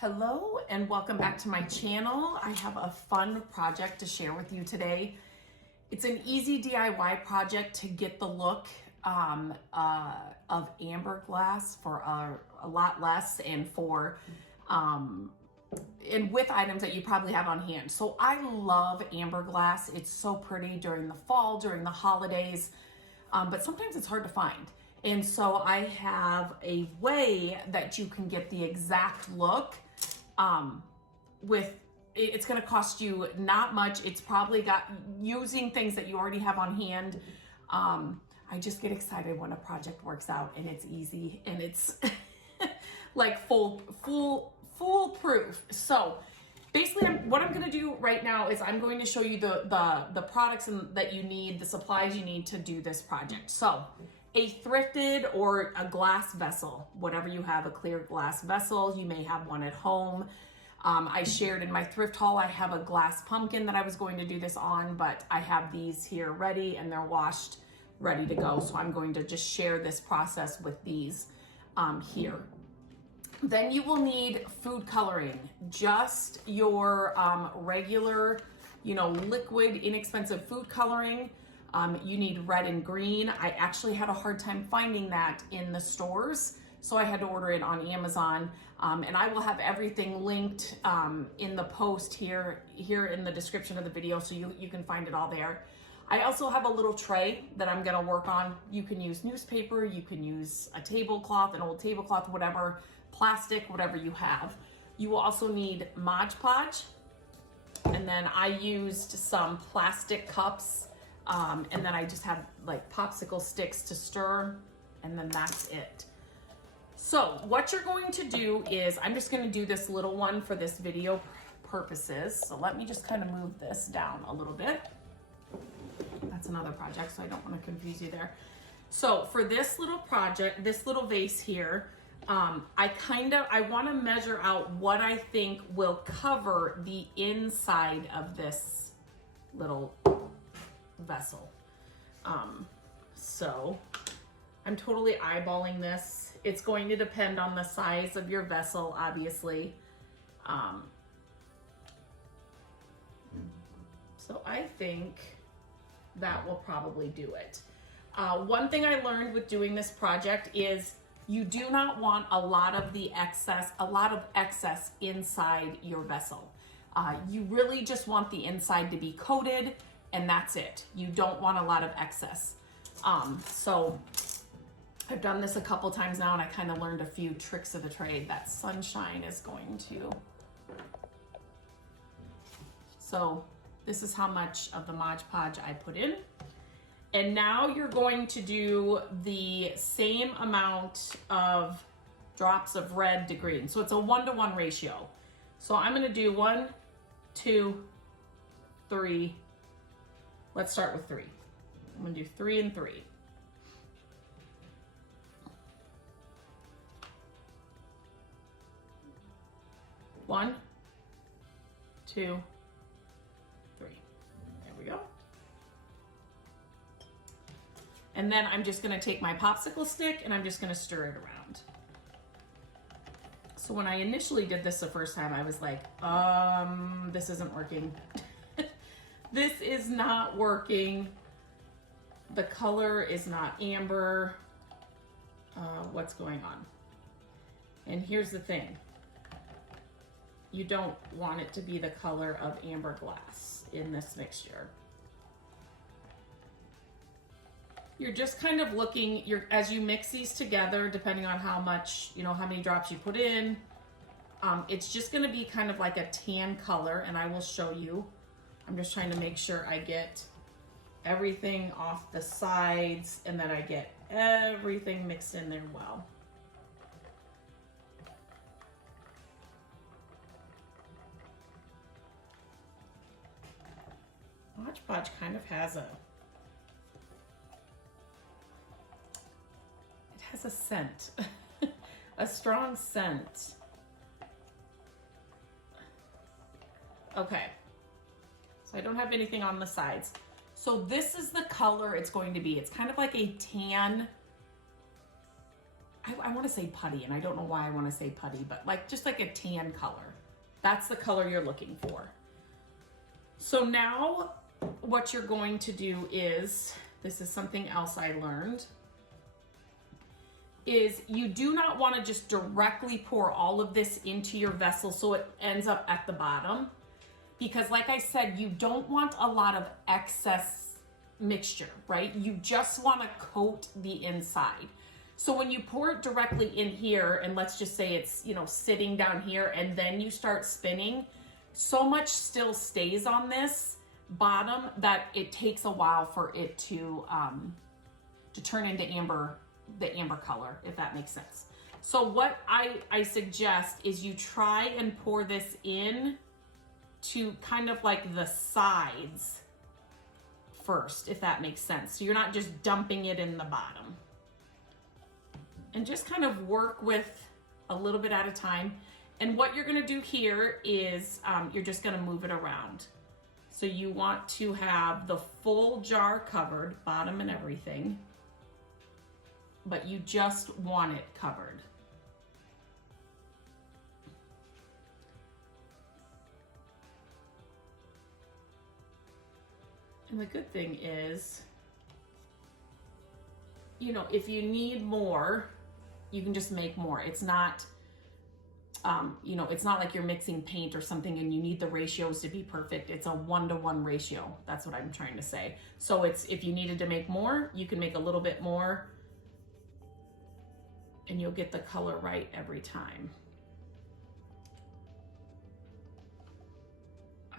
Hello and welcome back to my channel. I have a fun project to share with you today. It's an easy DIY project to get the look of amber glass for a lot less and with items that you probably have on hand. So I love amber glass. It's so pretty during the fall, during the holidays, but sometimes it's hard to find. And so I have a way that you can get the exact look it's going to cost you not much. It's probably got using things that you already have on hand. I just get excited when a project works out and it's easy and it's like foolproof. So basically what I'm going to do right now is I'm going to show you the products that you need, the supplies you need to do this project. So a thrifted or a glass vessel, whatever you have, a clear glass vessel. You may have one at home. I shared in my thrift haul, I have a glass pumpkin that I was going to do this on, but I have these here ready and they're washed, ready to go. So I'm going to just share this process with these here. Then you will need food coloring, just your regular, liquid, inexpensive food coloring. You need red and green. I actually had a hard time finding that in the stores, so I had to order it on Amazon. And I will have everything linked in the post here in the description of the video, so you can find it all there. I also have a little tray that I'm gonna work on. You can use newspaper, you can use a tablecloth, an old tablecloth, whatever, plastic, whatever you have. You will also need Mod Podge, and then I used some plastic cups. And then I just have like popsicle sticks to stir, and then that's it. So what you're going to do is, I'm just going to do this little one for this video purposes. So let me just kind of move this down a little bit. That's another project, so I don't want to confuse you there. So for this little project, this little vase here, I want to measure out what I think will cover the inside of this little vessel. So I'm totally eyeballing this. It's going to depend on the size of your vessel, obviously. So I think that will probably do it. One thing I learned with doing this project is you do not want a lot of excess inside your vessel. You really just want the inside to be coated, and that's it. You don't want a lot of excess. So I've done this a couple times now, and I kind of learned a few tricks of the trade that Sunshine is going to. So this is how much of the Mod Podge I put in. And now you're going to do the same amount of drops of red to green. So it's a 1-to-1 ratio. So I'm gonna do 1, 2, 3. Let's start with 3. I'm gonna do 3 and 3. One, 2, 3. There we go. And then I'm just gonna take my popsicle stick and I'm just gonna stir it around. So when I initially did this the first time, I was like, this isn't working. This is not working. The color is not amber. What's going on? And here's the thing. You don't want it to be the color of amber glass in this mixture. You're just kind of looking, as you mix these together, depending on how much, how many drops you put in, it's just gonna be kind of like a tan color, and I will show you. I'm just trying to make sure I get everything off the sides and that I get everything mixed in there well. Mod Podge kind of has a scent, a strong scent. Okay, so I don't have anything on the sides. So this is the color it's going to be. It's kind of like a tan. I want to say putty, and I don't know why I want to say putty, but like just like a tan color. That's the color you're looking for. So now what you're going to do is, this is something else I learned, is you do not want to just directly pour all of this into your vessel so it ends up at the bottom. Because like I said, you don't want a lot of excess mixture, right? You just want to coat the inside. So when you pour it directly in here, and let's just say it's, you know, sitting down here, and then you start spinning, so much still stays on this bottom that it takes a while for it to turn into the amber color, if that makes sense. So what I suggest is you try and pour this in to kind of like the sides first, if that makes sense. So you're not just dumping it in the bottom. And just kind of work with a little bit at a time. And what you're gonna do here is you're just gonna move it around. So you want to have the full jar covered, bottom and everything, but you just want it covered. And the good thing is, you know, if you need more, you can just make more. It's not, you know, it's not like you're mixing paint or something and you need the ratios to be perfect. It's a 1-to-1 ratio. That's what I'm trying to say. So it's, if you needed to make more, you can make a little bit more and you'll get the color right every time.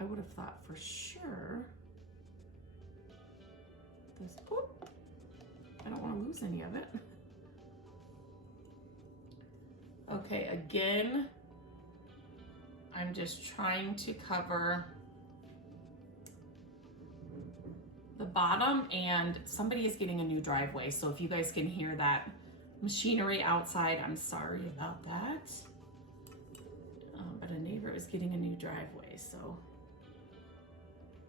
I would have thought for sure this, whoop, I don't want to lose any of it. Okay, again, I'm just trying to cover the bottom, and somebody is getting a new driveway. So if you guys can hear that machinery outside, I'm sorry about that. But a neighbor is getting a new driveway, so.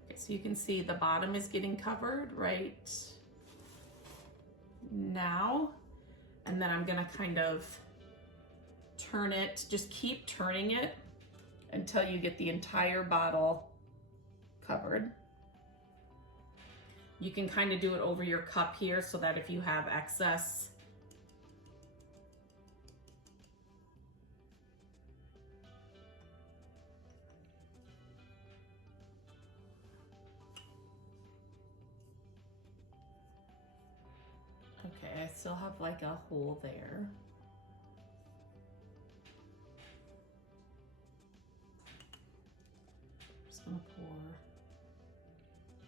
Okay, so you can see the bottom is getting covered right now. And then I'm gonna kind of turn it, just keep turning it until you get the entire bottle covered. You can kind of do it over your cup here so that if you have excess, okay, I still have like a hole there. Just gonna pour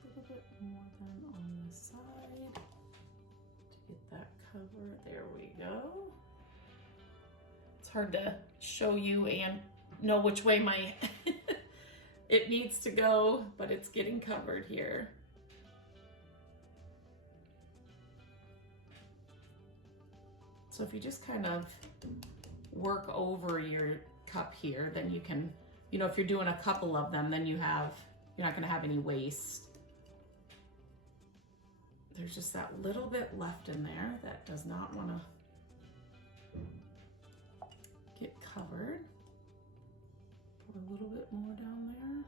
a little bit more than on the side to get that cover. There we go. It's hard to show you and know which way my it needs to go, but it's getting covered here. So if you just kind of work over your cup here, then you can, you know, if you're doing a couple of them, then you're not gonna have any waste. There's just that little bit left in there that does not wanna get covered. Put a little bit more down there.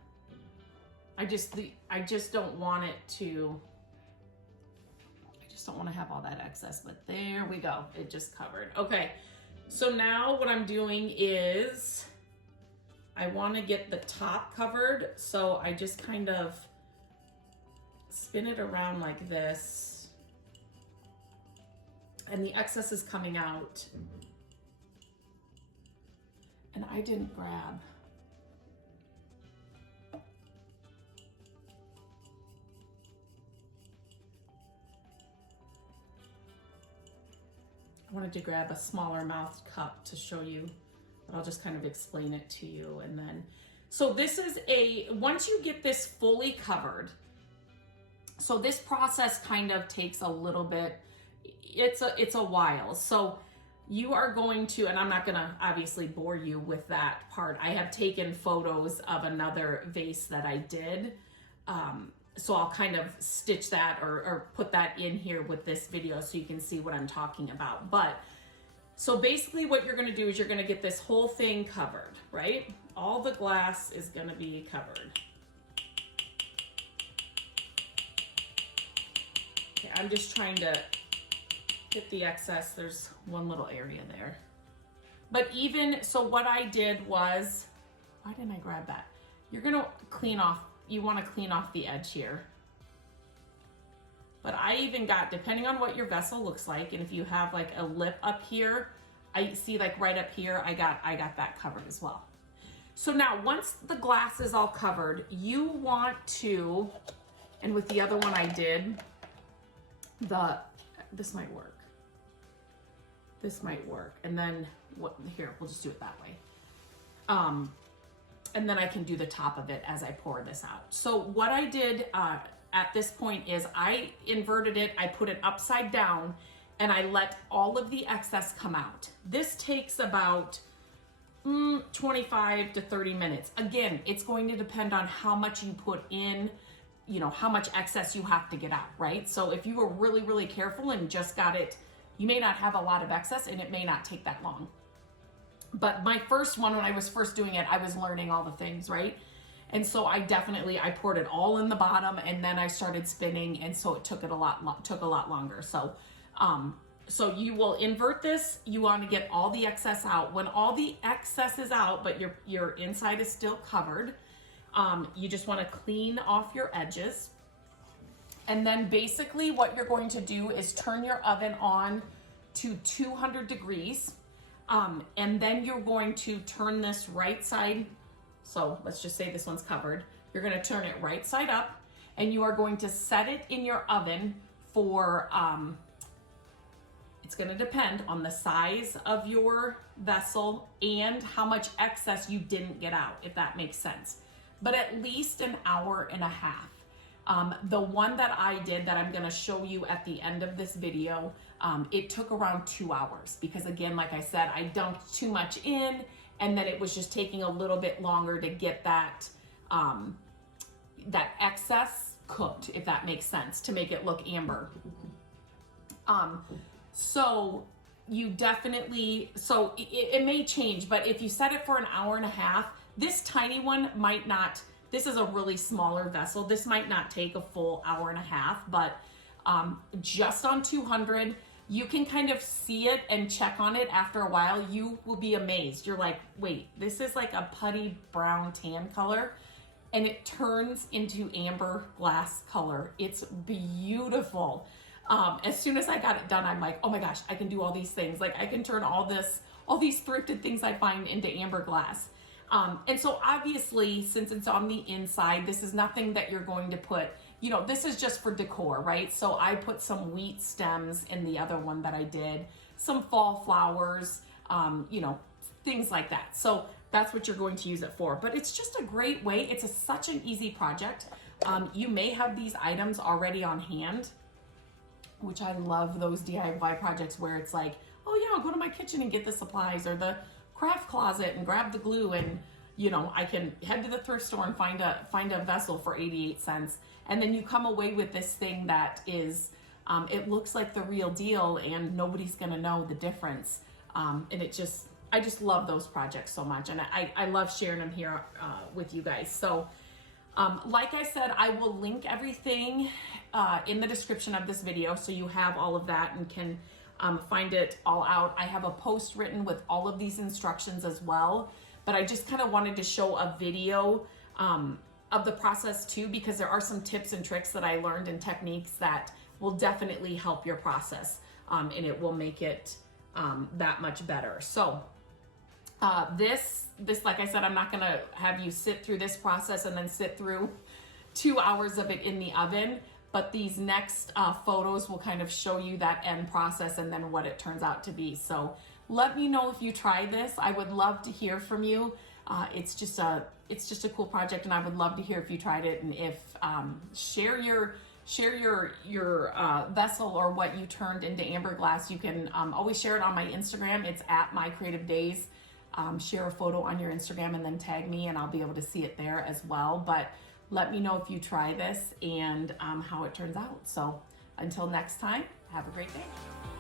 I just don't want it to, don't want to have all that excess, but there we go. It just covered. Okay, so now what I'm doing is I want to get the top covered. So I just kind of spin it around like this and the excess is coming out. And I didn't grab. I wanted to grab a smaller mouthed cup to show you, but I'll just kind of explain it to you. And then, so this is once you get this fully covered, so this process kind of takes a little bit, it's a while. So you are going to, and I'm not gonna obviously bore you with that part. I have taken photos of another vase that I did. So I'll kind of stitch that or put that in here with this video so you can see what I'm talking about. But So basically what you're gonna do is you're gonna get this whole thing covered, right? All the glass is gonna be covered. Okay, I'm just trying to get the excess. There's one little area there. But even, so what I did was, why didn't I grab that? You're gonna clean off, you wanna clean off the edge here. But I even got, depending on what your vessel looks like, and if you have like a lip up here, I see like right up here, I got that covered as well. So now once the glass is all covered, you want to, and with the other one I did, this might work. This might work. And then here, we'll just do it that way. And then I can do the top of it as I pour this out. So what I did at this point is I inverted it, I put it upside down, and I let all of the excess come out. This takes about 25 to 30 minutes. Again, it's going to depend on how much you put in, you know, how much excess you have to get out, right? So if you were really, really careful and just got it, you may not have a lot of excess and it may not take that long. But my first one, when I was first doing it, I was learning all the things, right? And so I poured it all in the bottom, and then I started spinning, and so it took a lot longer. So, so you will invert this. You want to get all the excess out. When all the excess is out, but your inside is still covered, you just want to clean off your edges. And then basically what you're going to do is turn your oven on to 200 degrees. And then you're going to turn this right side. So let's just say this one's covered. You're going to turn it right side up, and you are going to set it in your oven for, it's going to depend on the size of your vessel and how much excess you didn't get out, if that makes sense. But at least an hour and a half. The one that I did that I'm going to show you at the end of this video, it took around 2 hours because, again, like I said, I dumped too much in, and then it was just taking a little bit longer to get that that excess cooked, if that makes sense, to make it look amber. So you definitely, so it may change, but if you set it for an hour and a half, this tiny one might not. This is a really smaller vessel. This might not take a full hour and a half, but just on 200, you can kind of see it and check on it after a while. You will be amazed. You're like, wait, this is like a putty brown tan color, and it turns into amber glass color. It's beautiful. As soon as I got it done, I'm like, oh my gosh, I can do all these things. Like I can turn all these thrifted things I find into amber glass. And so obviously, since it's on the inside, this is nothing that you're going to put, you know, this is just for decor, right? So I put some wheat stems in the other one that I did, some fall flowers, you know, things like that. So that's what you're going to use it for. But it's just a great way. It's such an easy project. You may have these items already on hand, which I love those DIY projects where it's like, oh yeah, I'll go to my kitchen and get the supplies, or the craft closet and grab the glue, and you know, I can head to the thrift store and find a vessel for 88 cents, and then you come away with this thing that is it looks like the real deal, and nobody's gonna know the difference. And I just love those projects so much, and I love sharing them here with you guys. So like I said, I will link everything in the description of this video, so you have all of that and can find it all out. I have a post written with all of these instructions as well, but I just kind of wanted to show a video of the process too, because there are some tips and tricks that I learned and techniques that will definitely help your process, and it will make it that much better. So this, like I said, I'm not gonna have you sit through this process and then sit through 2 hours of it in the oven. But these next photos will kind of show you that end process and then what it turns out to be. So let me know if you try this. I would love to hear from you. It's just a cool project, and I would love to hear if you tried it, and if share your vessel or what you turned into amber glass. You can always share it on my Instagram. It's at My Creative Days. Share a photo on your Instagram and then tag me, and I'll be able to see it there as well. But let me know if you try this and how it turns out. So until next time, have a great day.